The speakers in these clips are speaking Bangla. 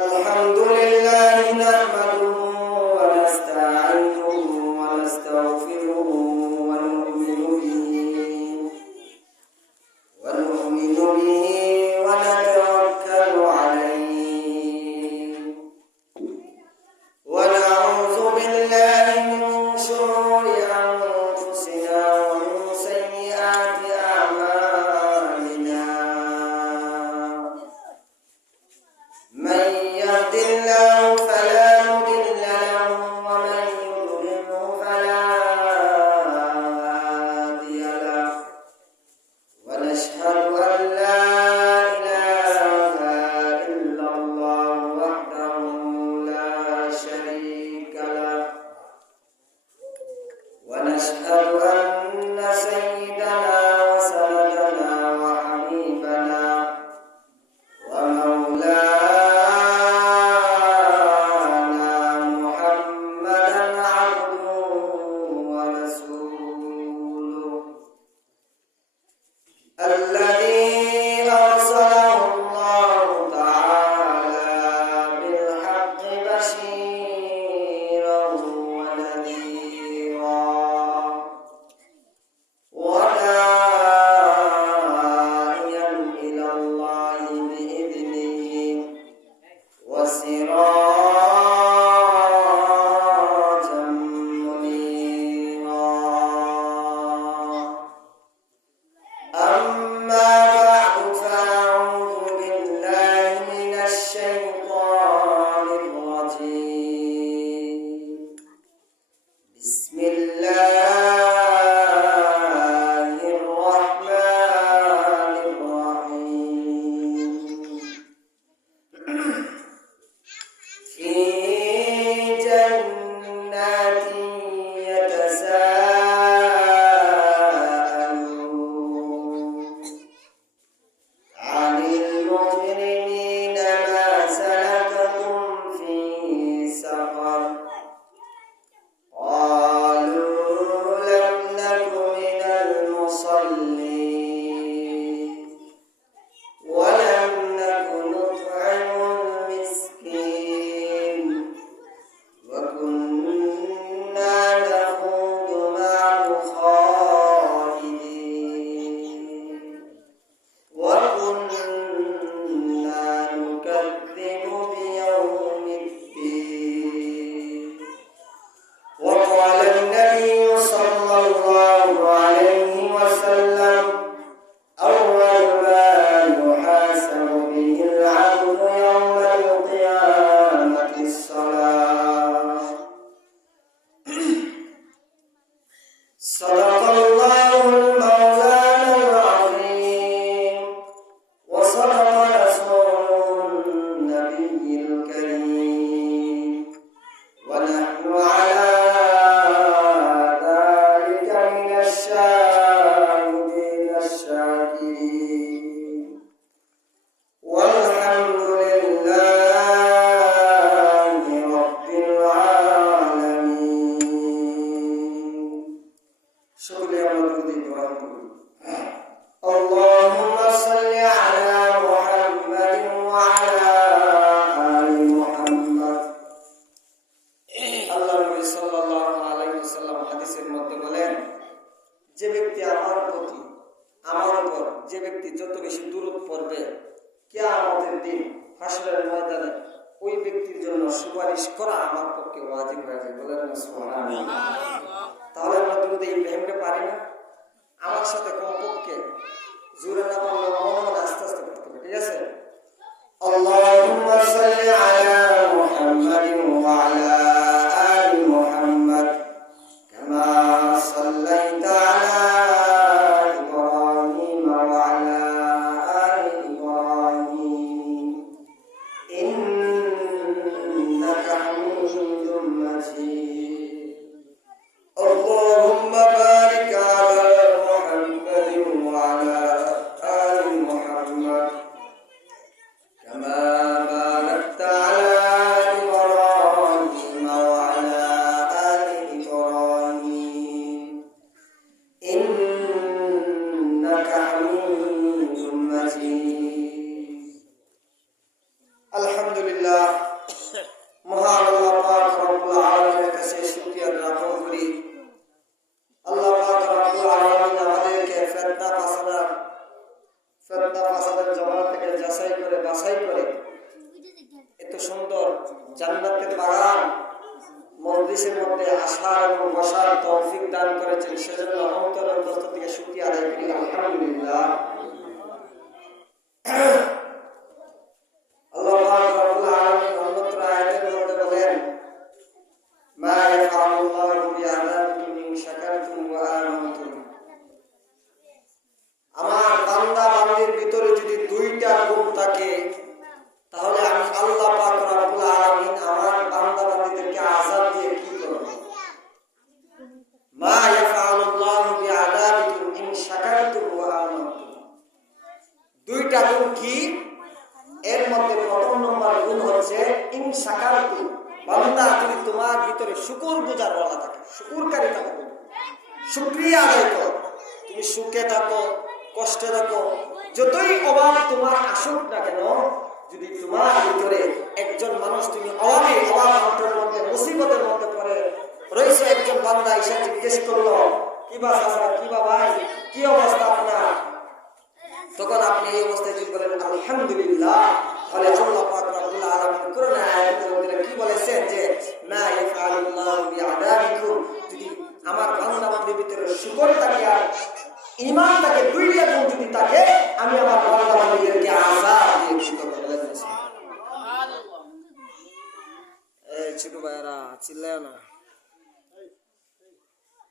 الحمد لله نحمده ونستعينه ونستغفره ونؤمن به ونتوكل عليه ونعوذ بالله من شرور أنفسنا ومن سيئات أعمالنا من يهد الله فلا مضل له ومن يضلله فلا هادي له ونشهد أن لا إله إلا الله وحده لا شريك له ونشهد أن سيدنا وسندنا وحبيبنا ومولانا محمدا عبده ورسوله الذي أرسله الله تعالى بالحق بشيرا ونذيرا وداعيا إلى الله بإذنه وسراجا منيرا أما بعد فأعوذ بالله من الشيطان الرجيم بسم الله الرحمن الرحيم في جنات يتساءلون عن المجرمين ما سلككم في سقر قالوا لم نك من المصلين ولم نك نطعم المسكين وكنا نخوض مع الخائضين وكنا نكذب بيوم الدين وقال النبي صلى الله عليه وسلم أول ما يحاسب به العبد يوم القيامة الصلاة صدق الله المولانا العظيم وصدق رسوله النبي الكريم ونحن على ذلك من الشاهدين الشاكرين والحمد لله رب العالمين شكرا اللهم صل على محمد وعلى آل محمد আল্লাহ নবী সাল্লাল্লাহু আলাইহি ওয়াসাল্লাম হাদিসের মধ্যে বলেন, যে ব্যক্তি আমার উপর যে ব্যক্তি যত বেশি দুরূদ পড়বে কিয়ামতের দিন হাসরের ময়দানে ওই ব্যক্তির জন্য সুপারিশ করা আমার পক্ষে ওয়াজিব হয়ে যাবে। বলেন সুবহানাল্লাহ। তাহলে আমরা দুরূদ ইব্রাহিমকে পারি না? আমার সাথে কমপক্ষে জোরে না পড়লে মনে মনে আস্তে আস্তে পড়তে হবে, ঠিক আছে? আল্লাহুম্মা সাল্লি আলা মুহাম্মাদিন ওয়া আলা আলি মুহাম্মাদ কামা সাল্লাইতা আলা ইব্রাহিম ওয়া আলা আলি ইব্রাহিম ইন্নাকা হামিদুম মাজিদ। আল্লাহুম্মা বারিক আলা মুহাম্মাদিন ওয়া আলা আলি মুহাম্মাদ كما باركت على إبراهيم আলহামদুলিল্লাহ, মহান আল্লাহ পাক রব্বুল আলামিনের কাছে শুকরিয়া জ্ঞাপন করি। আল্লাহ পাক রব্বুল আলামিন আমাদেরকে ফিতনা ফাসাদের জমানা থেকে যাচাই করে বাছাই করে এত সুন্দর জান্নাতের বাগান মজলিসের মধ্যে আসার এবং বসার তৌফিক দান করেছেন, সেজন্য অন্তরের অন্তঃস্থল থেকে শুকরিয়া আদায় করি আলহামদুলিল্লাহ। আল্লাহ পাক রব্বুল আলামিন অন্যত্র আয়াতের মধ্যে বলেন, মা ইয়াফআলুল্লাহু বিআযাবিকুম ইন শাকারতুম ওয়া আমানতুম। আমার বান্দা বান্দির ভিতরে যদি দুইটা গুণ থাকে, তাহলে আমি আল্লাহ পাক রব্বুল আলামিন আমার বান্দা বান্দীদেরকে আযাব দিয়ে কি করব? মা ইয়াফআলুল্লাহু বিআযাবিকুম ইন শাকারতুম ওয়া আমানতুম। দুইটা গুণ কি? এর মধ্যে প্রথম নম্বর গুণ হচ্ছে ইন শাকারতুম, বান্দা যদি তোমার ভিতরে শুকর গুজার ওয়ালা থাকে, শুকরকারী থাকে, শুকরিয়া আদায় করো। তুমি সুখে থাকো, কষ্টে থাকো, যতই অভাব তোমার আসুক না কেন, যদি তোমার ভিতরে একজন মানুষ, তুমি অভাব অন্তরের মধ্যে মুসিবতের মধ্যে পড়ে রয়েছে, একজন বান্দা এসে জিজ্ঞেস করলো, কিবা চাচা, কিবা ভাই, কি অবস্থা আপনার? তখন আপনি এই অবস্থায় যদি বলেন আলহামদুলিল্লাহ, তাহলে আল্লাহ পাক রব্বুল আলামিন কোরআন আয়াতের মধ্যে কি বলেছেন যে মা ইয়াফআলুল্লাহু বিআযাবিকুম, যদি আমার বান্দা বান্দির ভিতরে শুকর থাকে আর ঈমান থাকে, দুইটা গুণ যদি থাকে, আমি আমার বান্দা বান্দিদেরকে আযাব দিয়ে কি করব? সুবহানাল্লাহ। এই ছোট ভাইরা চিল্লায় না।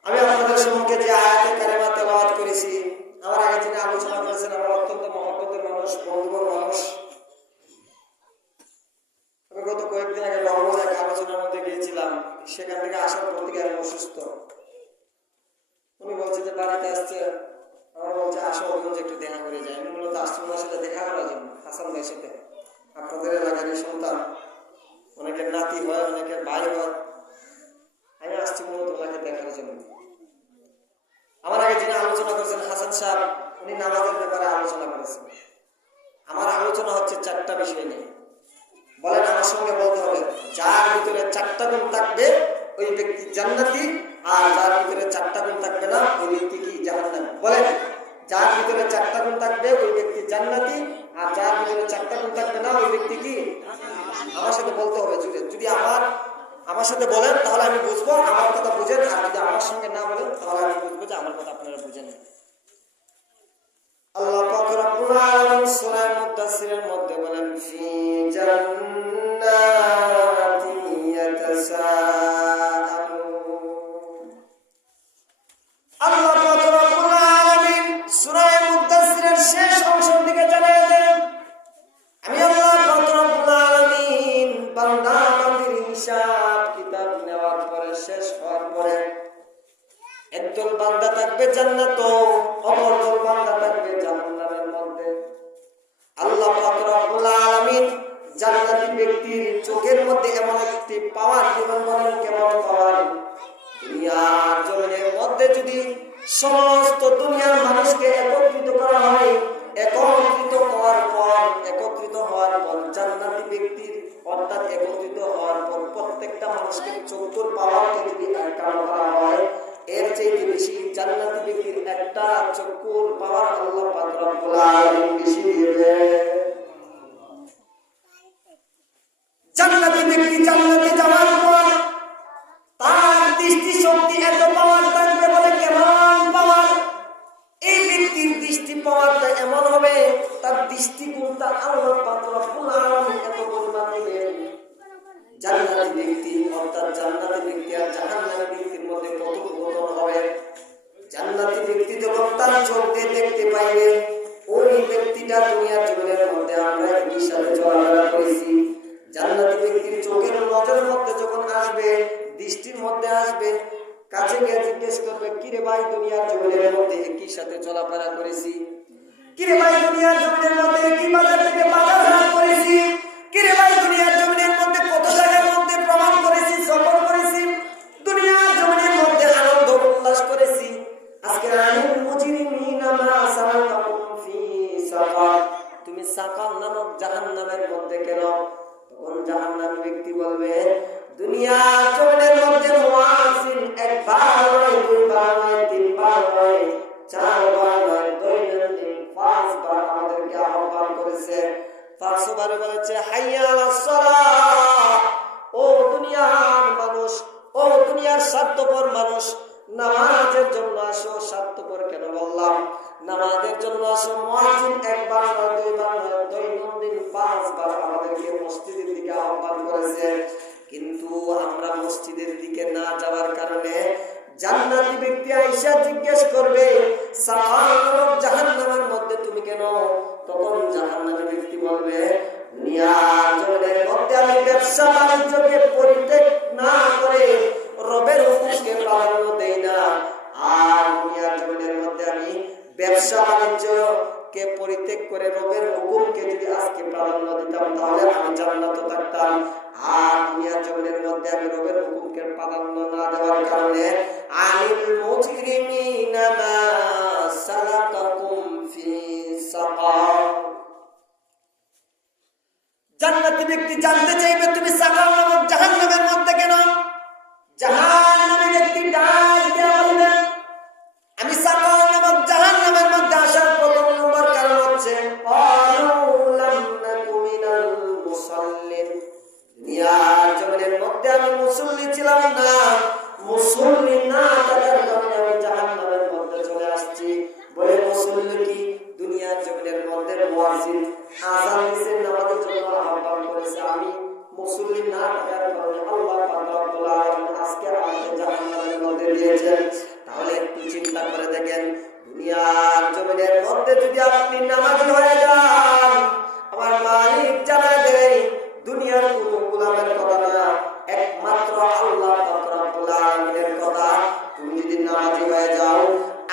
আমি আপনাদের সম্মুখে যে আয়াতে কারিমা তেলাওয়াত করেছি, আমার আগে যিনি আলোচনা করেছেন আমার অত্যন্ত মহব্বতের মানুষ, বন্ধুবর মানুষ। আমি গত কয়েকদিন আগে বড়বাজার এক আলোচনার মধ্যে গিয়েছিলাম, সেখান থেকে আসার পর থেকে আমি অসুস্থ। উনি বলছে যে বাড়িতে আসছে, আমার বলছে আসো ওখানে একটু দেখা করে যায়। আমি মূলত আসছি ওনার সাথে দেখা করার জন্য, হাসান ভাইয়ের সাথে। আপনাদের এলাকারই সন্তান, অনেকের নাতি হয়, অনেকের ভাই হয়। আমি আসছি মূলত ওনাকে দেখার জন্য। আমার আগে যিনি আলোচনা করেছেন হাসান সাহেব, উনি নামাজের ব্যাপারে আলোচনা করেছেন। আমার আলোচনা হচ্ছে 4টা বিষয় নিয়ে। বলেন আমার সঙ্গে বলতে হবে, যার ভিতরে 4টা গুণ থাকবে ওই ব্যক্তি জান্নাতি, আর যার ভিতরে 4টা গুণ থাকবে না ওই ব্যক্তি কি জাহান্নামী। বলেন, যার ভিতরে 4টা গুণ থাকবে ওই ব্যক্তি জান্নাতি, আর যার ভিতরে 4টা গুণ থাকবে না ওই ব্যক্তি কি? আমার সাথে বলতে হবে জুড়ে। যদি আমার সাথে বলেন তাহলে আমি বুঝবো আমার কথা বুঝেন, আর যদি আমার সঙ্গে না বলেন তাহলে আমি বুঝবো যে আমার কথা আপনারা বুঝেন। আল্লাহ পাক রব্বুল আলামিন সূরা মুদাসসিরের মধ্যে বলেন, ফি জান্নাতিন ইয়াতাসাআলুন। আল্লাহ পাক রব্বুল আলামিন সূরা মুদাসসিরের শেষ অংশের দিকে জানিয়ে দেন, আমি আল্লাহ পাক রব্বুল আলামিন বান্দা বান্দির হিসাব কিতাব নেওয়ার পরে, শেষ হওয়ার পরে একদল বান্দা থাকবে জান্নাত, অপরদল বান্দা থাকবে জাহান্নামের মধ্যে। আল্লাহ পাক রব্বুল আলামিন জান্নাতি ব্যক্তির চোখের মধ্যে এমন একটি পাওয়ার দিবেন, বলেন কেমন পাওয়ার? দুনিয়ার জমিনের মধ্যে যদি সমস্ত দুনিয়ার মানুষকে একত্রিত করা হয়, একত্রিত হওয়ার পর জান্নাতি ব্যক্তির অর্থাৎ একত্রিত হওয়ার পর প্রত্যেকটা মানুষকে চক্ষুর পাওয়ারকে যদি একান্ন করা হয়, এর চেয়ে বেশি জান্নাতি ব্যক্তির একটা চক্ষুর পাওয়ার আল্লাহ পাক রব্বুল আলামিন বেশি দিবে। জান্নাতি ব্যক্তি জান্নাতে যাওয়ার পর তার দৃষ্টি শক্তি এত পাওয়ার থাকবে, বলে কেমন পাওয়ার? এই ব্যক্তির দৃষ্টি পাওয়ারটা এমন হবে, তার দৃষ্টিকোণটা আল্লাহ পাক রব্বুল আলামিন এত পরিমাণ দিবেন। জান্নাতি ব্যক্তি অর্থাৎ জান্নাতি ব্যক্তি আর জাহান্নামী ব্যক্তির মধ্যে কথোপকথন হবে। জান্নাতি ব্যক্তি যখন তার চোখ দিয়ে দেখতে পাইবে, ওই ব্যক্তিটা দুনিয়ার জীবনের মধ্যে আমরা একই সাথে চলাফেরা করেছি। জান্নাতি ব্যক্তির চোখের নজরের মধ্যে যখন আসবে, দৃষ্টির মধ্যে আসবে, কাছে গিয়ে জিজ্ঞেস করবে, কিরে ভাই দুনিয়ার জীবনের মধ্যে একই সাথে চলাফেরা করেছি, কিরে ভাই দুনিয়ার জীবনের মধ্যে একই বাজার থেকে বাজার হাট করেছি, কিরে ভাই দুনিয়ার জমিনের মধ্যে কত জায়গার মধ্যে প্রমাণ করেছি, সফর করেছি, দুনিয়ার জমিনের মধ্যে আনন্দ উল্লাস করেছি। আজকে তুমি সাকার নামক জাহান্নামের মধ্যে কেন? তখন জাহান্নামী ব্যক্তি বলবে, দুনিয়া জমিনের মধ্যে মুয়াজ্জিন একবার নয়, দুইবার নয়, তিনবার নয়, চারবার নয়, দৈনন্দিন 5 বার আমাদেরকে আহ্বান করেছে। 500 বার বলেছে হাইয়া আলাস সালাহ। ও দুনিয়ার মানুষ, ও দুনিয়ার স্বার্থপর মানুষ, নামাজের জন্য আসো। স্বার্থপর কেন বললাম? নামাজের জন্য আসো। মুয়াজ্জিন একবার নয়, দুইবার নয়, দৈনন্দিন 5 বার আমাদেরকে মসজিদের দিকে আহ্বান করেছে। কিন্তু আমরা মসজিদের দিকে না যাওয়ার কারণে জান্নাতি ব্যক্তি আয়েশা জিজ্ঞেস করবে, সাকার জাহান্নামের মধ্যে তুমি কেন? তখন জাহান্নামী ব্যক্তি বলবে, দুনিয়ার জমিনের মধ্যে আমি ব্যবসা বাণিজ্যকে পরিত্যাগ না করে রবের হুকুমকে প্রাধান্য দেই না। আর দুনিয়ার জমিনের মধ্যে আমি ব্যবসা বাণিজ্যকে পরিত্যাগ করে রবের হুকুমকে যদি আজকে প্রাধান্য দিতাম তাহলে আমি জান্নাতে থাকতাম। আর দুনিয়ার জমিনের মধ্যে আমি রবের হুকুমকে প্রাধান্য না দেওয়ার কারণে আনিল মুজরিমিনা মা সালাকাকুম ফি সাকার। জান্নাতি ব্যক্তি জানতে চাইবে তুমি সাকার নামক জাহান্নামের মধ্যে কেন? জাহান্নামী ব্যক্তি ডাক দিয়ে বলবে, আমি সাকার নামক জাহান্নামের মধ্যে আসার প্রথম নম্বর কারণ হচ্ছে দুনিয়ার জমিনের মধ্যে আমি মুসল্লি ছিলাম না। মুসল্লি না থাকার কারণে আমি জাহান্নামের মধ্যে চলে আসছি। বলে মুসল্লি কি? দুনিয়ার জমিনের মধ্যে মুয়াজ্জিন আযান দিয়েছে, নামাজের জন্য আহ্বান করেছে। আমি মুসল্লি না থাকার কারণে আল্লাহ পাক রব্বুল আলামিন আজকে আমাকে জাহান্নামের মধ্যে দিয়েছেন। তাহলে একটু চিন্তা করে দেখেন, দুনিয়ার জমিনের মধ্যে যদি আপনি নামাজি হয়ে যান, আমার মালিক জানায় দেয় দুনিয়ার কোন গোলামের কথা না, একমাত্র আল্লাহ পাক রব্বুল আলামিনের কথা। তুমি যদি নামাজি হয়ে যাও,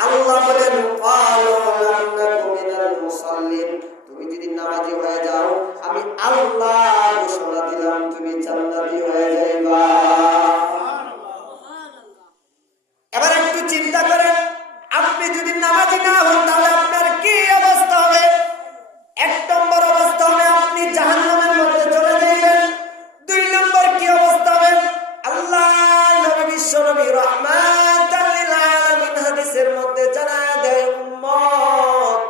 আল্লাহ বলেন ক্বালু লান্নাকুম মিনাল মুসাল্লিন, তুমি যদি নামাজি হয়ে যাও আমি আল্লাহ ঘোষণা দিলাম তুমি জান্নাতি হয়ে যাইবা। এবার একটু চিন্তা করেন, আপনি যদি নামাজি না হন তাহলে আপনার কি অবস্থা হবে? 1 নম্বর অবস্থা হবে আপনি জাহান্নামের মধ্যে চলে যাবেন। 2 নম্বর কি অবস্থা হবে? আল্লাহ নবী বিশ্বনবী রাহমাতাল লিল আলামিন হাদিসের মধ্যে জানায় দেয়, উম্মত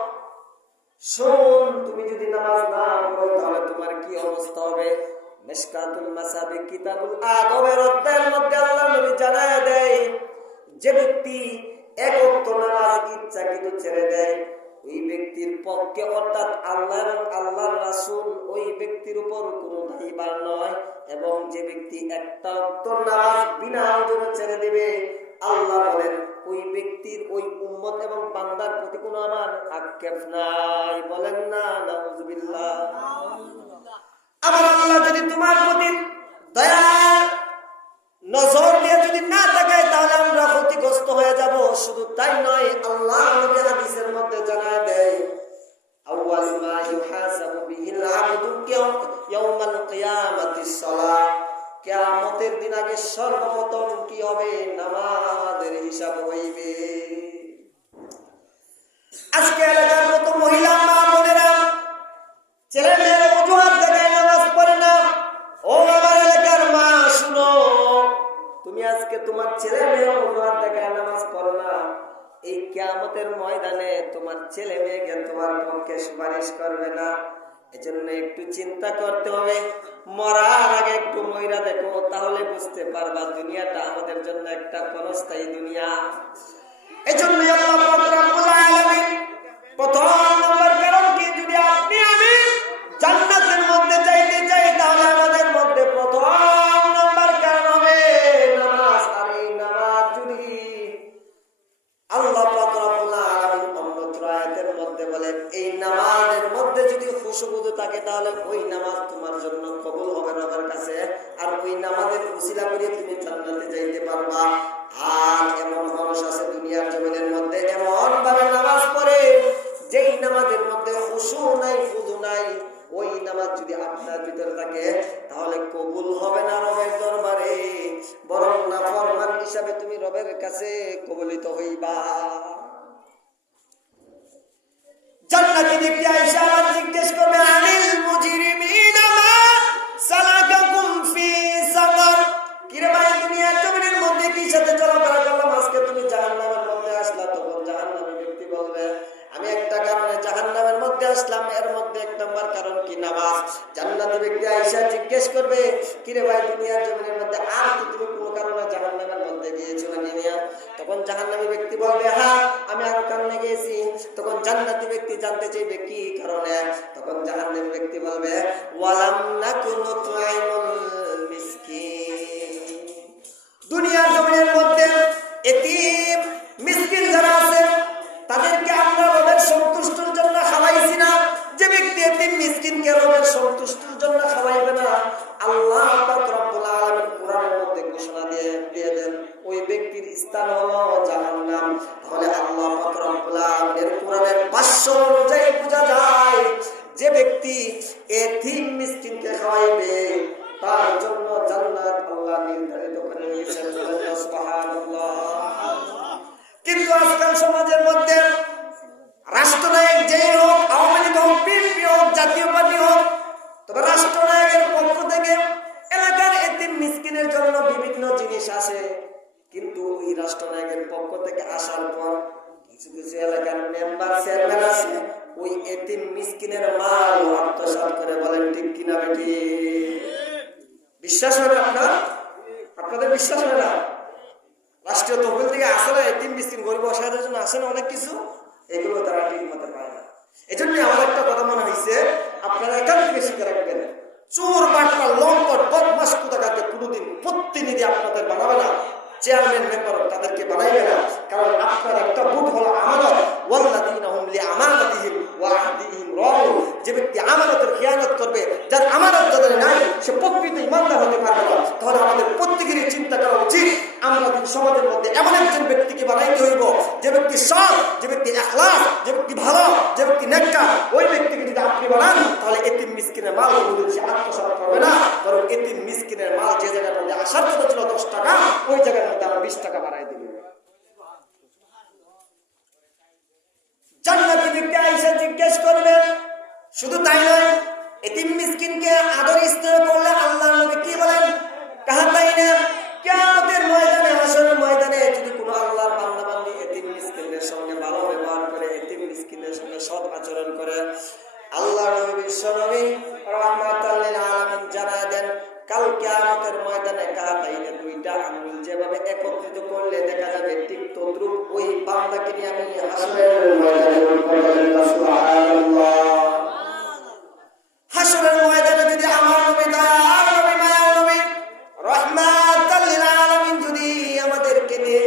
শোন, তুমি যদি নামাজ না পড়ো তাহলে তোমার কি অবস্থা হবে? মিশকাতুল মাসাবিক কিতাবুল আদবের অধ্যায়ের মধ্যে আল্লাহ নবী জানায় দেয়, যে ব্যক্তি 1 ওয়াক্ত নামাজ ইচ্ছাকৃত ছেড়ে দেয় ওই ব্যক্তির পক্ষে, অর্থাৎ আল্লাহ এবং আল্লাহর রাসূল ওই ব্যক্তির উপর কোনো দায়ীবার নয়। এবং যে ব্যক্তি 1টা ওয়াক্ত নামাজ বিনা ওযরে ছেড়ে দিবে, আল্লাহ বলেন ওই ব্যক্তির, ওই উম্মত এবং বান্দার প্রতি কোনো আমার আক্ষেপ নাই। বলেন না নাউযুবিল্লাহ। আমার আল্লাহ যদি তোমার প্রতি দয়া নজর দিয়ে যদি না তাকায় তাহলে আমরা ক্ষতিগ্রস্ত হয়ে যাব। শুধু তাই নয়, আল্লাহ নবী হাদিসের মধ্যে জানায় দেয়, আউয়ালু মা ইউহাসাবু বিহিল আবদু ইয়াউমাল কিয়ামাতিস সালাহ। কিয়ামতের দিন আগে সর্বপ্রথম কি হবে? নামাজের হিসাব হইবে। আজকে এলাকার মতো মহিলা মা বোনেরা ছেলে মেয়ের অজুহাত দেখায় নামাজ পড়ে না। ও আমার এলাকার মা শুনো, তুমি আজকে তোমার ছেলে মেয়ের অজুহাত দেখায় নামাজ পড়ো না, এই কিয়ামতের ময়দানে তোমার ছেলে মেয়েকে তোমার পক্ষে সুপারিশ করবে না। এজন্য একটু চিন্তা করতে হবে। মরার আগে একটু মইরা দেখো, তাহলে বুঝতে পারবা দুনিয়াটা আমাদের জন্য একটা ক্ষণস্থায়ী দুনিয়া। এজন্য আল্লাহ পাক রব্বুল আলামিন প্রথম নম্বর কারণ কি? যদি আপনি আমি জান্নাতের মধ্যে যাইতে চাই তাহলে আমাদের মধ্যে প্রথম নম্বর কারণ হবে নামাজ। আর এই নামাজ যদি আল্লাহ পাক রব্বুল আলামিন অন্যত্র আয়াতের মধ্যে বলেন, এই নামাজের মধ্যে যদি খুশুবুদু থাকে তাহলে ওই নামাজ তোমার জন্য কবুল হবে রবের কাছে। আর ওই নামাজের উসিলা করে তুমি জান্নাতে যাইতে পারবা। আর এমন মানুষ আছে দুনিয়ার জমিনের মধ্যে এমন ভাবে নামাজ পড়ে যেই নামাজের মধ্যে খুশু নাই, ফুজু নাই। ওই নামাজ যদি আপনার ভিতরে থাকে তাহলে কবুল হবে না রবের দরবারে, বরং নাফরমান হিসাবে তুমি রবের কাছে কবুলিত হইবা। জান্নাতি ব্যক্তি আয়েশা আবার জিজ্ঞেস করবে, আনিল মুজরিমিনা মা সালাকাকুম মধ্যে এক নম্বর কারণ কি? নামাজ। জান্নাতি ব্যক্তি আয়েশা জিজ্ঞেস করবে, কিরে ভাই, দুনিয়ার জমিনের মধ্যে আর কি তুমি কোনো কারণে জাহান্নামের মধ্যে গিয়েছো না নিয়া? তখন জাহান্নামী ব্যক্তি বলবে, হ্যাঁ আমি আরো কারণে গিয়েছি। তখন জান্নাতি ব্যক্তি জানতে চাইবে কি কারণে? তখন জাহান্নামী ব্যক্তি বলবে, ওয়ালাম নাকু নুতআইমুল মিসকিন। দুনিয়ার জমিনের মধ্যে এতিম মিসকিন যারা আছে তাদেরকে আমরা রবের সন্তুষ্টির জন্য খাওয়াইছি না। যে ব্যক্তি এতিম মিসকিনকে রবের সন্তুষ্টির জন্য খাওয়াইবে না, আল্লাহ পাক রব্বুল আলামিন কোরআনের মধ্যে ঘোষণা দিয়ে দেন ওই ব্যক্তির স্থান হলো জাহান্নাম। তাহলে আল্লাহ পাক রব্বুল আলামিনের কোরআনের ভাষ্য অনুযায়ী বোঝা যায় যে ব্যক্তি এতিম মিসকিনকে খাওয়াইবে তার জন্য জান্নাত আল্লাহ নির্ধারিত করে রেখেছেন। সুবহানাল্লাহ। কিন্তু আজকাল সমাজের মধ্যে রাষ্ট্রনায়ক যেই হোক, আওয়ামী লীগ হোক, বিএনপি হোক, জাতীয় পার্টি হোক, তবে রাষ্ট্রনায়কের পক্ষ থেকে এলাকার এতিম মিসকিনের জন্য বিভিন্ন জিনিস আসে। কিন্তু ওই রাষ্ট্রনায়কের পক্ষ থেকে আসার পর কিছু কিছু এলাকার মেম্বার চেয়ারম্যান আছে ওই এতিম মিসকিনের মাল আত্মসাৎ করে। বলেন ঠিক কিনা বেটি? বিশ্বাস হয় না আপনাদের বিশ্বাস হয় না? রাষ্ট্রীয় তহবিল থেকে আসে না এতিম মিসকিন গরিব অসহায়দের জন্য আসে না অনেক কিছু, এগুলো তারা ঠিক মতো পায় না। এই জন্য আমার একটা কথা মনে হয়েছে, আপনারা এখান থেকে শিখে রাখবেন, চোর বাটপার লম্পট বদমাস কোথাকারকে কোনোদিন প্রতিনিধি আপনাদের বানাবে না, চেয়ারম্যান মেম্বার তাদেরকে বানাইবে না। কারণ আপনার একটা ভোট হলো আমানত। ওয়াল্লাযীনা হুম লিআমানাতিহিম ওয়া আহদিহিম রাউন। যে ব্যক্তি আমানতের খেয়ানত করবে, যার আমানত যাদের নাই, সে প্রকৃত ইমানদার হতে পারবে না। তাহলে আমাদের প্রত্যেকেরই চিন্তা করা উচিত, আমরা সমাজের মধ্যে এমন একজন ব্যক্তিকে বানাইতে হইব যে ব্যক্তি সৎ, যে ব্যক্তি ইখলাস, যে ব্যক্তি ভালো, যে ব্যক্তি নেককার। ওই ব্যক্তিকে যদি আপনি বানান তাহলে এতিম মিসকিনের মাল সে আত্মসাৎ করবে না, বরং এতিম মিসকিনের মাল যে জায়গার মধ্যে আসার কথা ছিল 10 টাকা, ওই জায়গার মধ্যে আমরা 20 টাকা বাড়াই দিবে। জান্নাতি ব্যক্তি আয়েশা জিজ্ঞেস করবে, শুধু তাই নয়, এতিম মিসকিনকে আদর স্নেহ করলে আল্লাহর নবী কি বলেন? কাহাতাইনা, কিয়ামতের ময়দানে, হাসরের ময়দানে যদি কোনো আল্লাহর বান্দা বান্দি এতিম মিসকিনদের সঙ্গে ভালো ব্যবহার করে, এতিম মিসকিনদের সঙ্গে সৎ আচরণ করে, আল্লাহর নবী বিশ্বনবী রাহমাতাল লিল আলামিন জানায় দেন, কাল কিয়ামতের ময়দানে কাহাতাইনে দুইটা আঙ্গুল যেভাবে একত্রিত করলে দেখা যাবে, ঠিক তদ্রূপ ওই বান্দাকে নিয়ে আমি হাসরের ময়দানে সুবহানাল্লাহ। হাসরের ময়দানে যদি আমার নবী দয়ার নবী মায়ার নবী রাহমাতাল লিল আলামিন যদি আমাদেরকে নিয়ে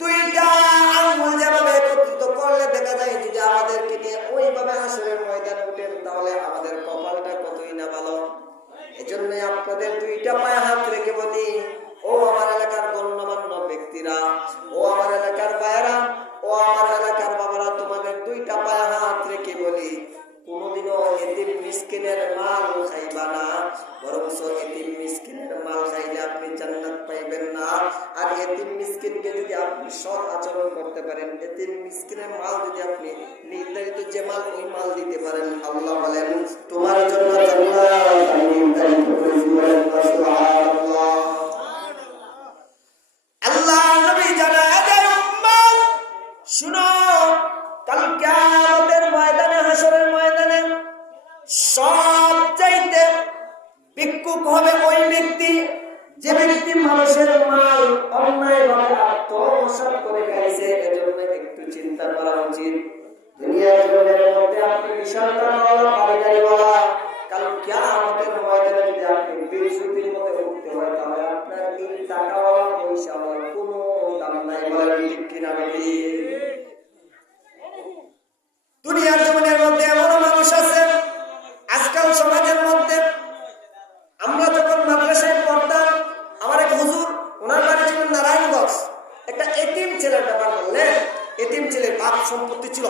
দুইটা আঙ্গুল যেভাবে একত্রিত করলে দেখা যায়, যদি আমাদেরকে নিয়ে ওইভাবে হাসরের ময়দানে উঠেন, তাহলে আমাদের কপালটা কতই না ভালো। এজন্য আপনাদের দুইটা পায়ে হাত রেখে বলি, ও আমার এলাকার গণ্যমান্য ব্যক্তিরা, ও আমার এলাকার ভাইয়েরা, ও আমার এলাকার বাবারা, তোমাদের দুইটা পায়ে হাত রেখে বলি, কোনোদিনও এতিম মিসকিনের মাল খাইবা না, বরং এতিম মিসকিনের মাল খাইলে আপনি জান্নাত পাইবেন না। আর এতিম মিসকিনকে যদি আপনি সৎ আচরণ করতে পারেন, এতিম মিসকিনের মাল যদি আপনি নির্ধারিত যে মাল, ওই মাল দিতে পারেন, আল্লাহ বলেন তোমার জন্য জান্নাত আমি নির্ধারিত করেছি। সুবহানাল্লাহ। আল্লাহ নবী জানায় দেন, উম্মত শুনো, কাল কিয়ামতের ময়দানে, হাসরের ময়দানে সবচাইতে ভিক্ষুক হবে ওই ব্যক্তি যে ব্যক্তি মানুষের মাল অন্যায়ভাবে আত্মসাৎ করে খাইছে। এজন্য একটু চিন্তা করা উচিত। দুনিয়ার জীবনের মধ্যে আপনি বিশাল টাকাওয়ালা, বাড়ি-গাড়িওয়ালা, কাল কিয়ামতের ময়দানে যদি আপনি বেইজ্জতির মধ্যে উঠতে হয়, তাহলে আপনার এই টাকাওয়ালা পয়সাওয়ালা কোনো দাম নাই। বলেন ঠিক কিনা বেটি? দুনিয়ার জীবনের মধ্যে এমন মানুষ আছে আজকাল সমাজের মধ্যে। আমরা যখন মাদ্রাসায় পড়তাম, আমার এক হুজুর, ওনার বাড়ি ছিল নারায়ণগঞ্জ। একটা এতিম ছেলের ব্যাপার বললেন। এতিম ছেলের বাপ সম্পত্তি ছিল